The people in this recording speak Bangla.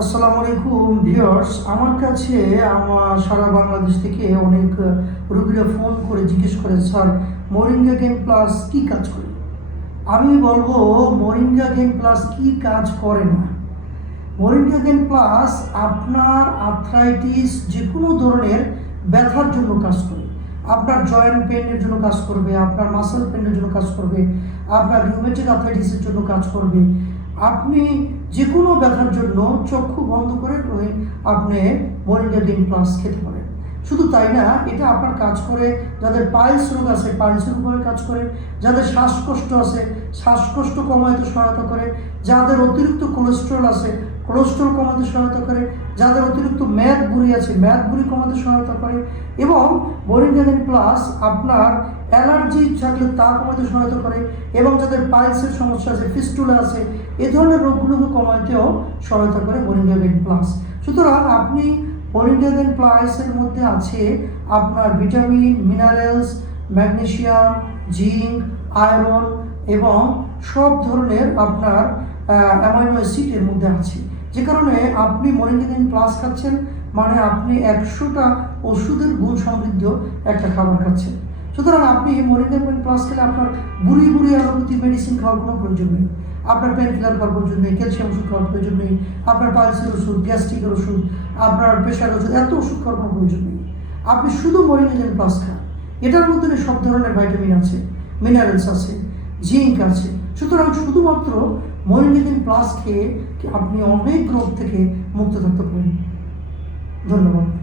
আসসালামু আলাইকুম, ভিউয়ার্স। আমার কাছে আমার সারা বাংলাদেশ থেকে অনেক রোগীরা ফোন করে জিজ্ঞেস করে, স্যার, মোরিঙ্গা গেম প্লাস কি কাজ করে? আমি বলব, মোরিঙ্গা গেম প্লাস কি কাজ করে না? মোরিঙ্গা গেম প্লাস আপনার আর্থ্রাইটিস যে কোনো ধরনের ব্যথার জন্য কাজ করে। আপনার জয়েন্ট পেনের জন্য কাজ করবে, আপনার মাসেল পেনের জন্য কাজ করবে, আপনার রিউমেটিক আর্থ্রাইটিসের জন্য কাজ করবে। আপনি যে কোনো ব্যথার জন্য চক্ষু বন্ধ করে আপনি মোরিঙ্গা ডিম প্লাস খেতে পারেন। শুধু তাই না, এটা আপনার কাজ করে, যাদের পাইলস রোগ আছে, পাইলসের উপরে কাজ করে, যাদের শ্বাসকষ্ট আছে, শ্বাসকষ্ট কমাইতে সহায়তা করে, যাদের অতিরিক্ত কোলেস্ট্রল আছে কোলেস্ট্রল কমাতে সহায়তা করে, যাদের অতিরিক্ত ম্যাদ বুড়ি আছে, ম্যাদ বুড়ি কমাতে সহায়তা করে, এবং বোরিঙ্গালিন প্লাস আপনার অ্যালার্জি থাকলে তা কমাতে সহায়তা করে, এবং যাদের পাইলসের সমস্যা আছে, ফিস্টুলা আছে, এ ধরনের রোগগুলোকে কমাতেও সহায়তা করে বোরিঙ্গালিন প্লাস। সুতরাং আপনি বোরিঙ্গালিন প্লাসের মধ্যে আছে আপনার vitamin, minerals magnesium zinc, iron, এবং সব ধরনের আপনার অ্যামাইনো অ্যাসিড এর মধ্যে আছে। যে কারণে আপনি মরিঙ্গিন প্লাস খাচ্ছেন মানে আপনি একশোটা ওষুধের গুণ সমৃদ্ধ একটা খাবার খাচ্ছেন। সুতরাং আপনি এই মরিঙ্গিন প্লাস খেলে আপনার বুড়ি বুড়ি অ্যালোপ্যাথি মেডিসিন খাওয়ার কোনো প্রয়োজন নেই। আপনার পেন কিলার খাওয়ার প্রয়োজন নেই ক্যালসিয়াম ওষুধ খাওয়ার প্রয়োজন নেই, আপনার পালসের ওষুধ গ্যাস্ট্রিকের ওষুধ, আপনার প্রেশার ওষুধ, এত ওষুধ খাওয়ার কোনো প্রয়োজন নেই। আপনি শুধু মরিঙ্গিন প্লাস খান। এটার মধ্যে সব ধরনের ভাইটামিন আছে মিনারেলস আছে জিঙ্ক আছে। সুতরাং শুধুমাত্র মরিনিদিন প্লাস খেয়ে আপনি অনেক রোগ থেকে মুক্ত থাকতে পারেন। ধন্যবাদ।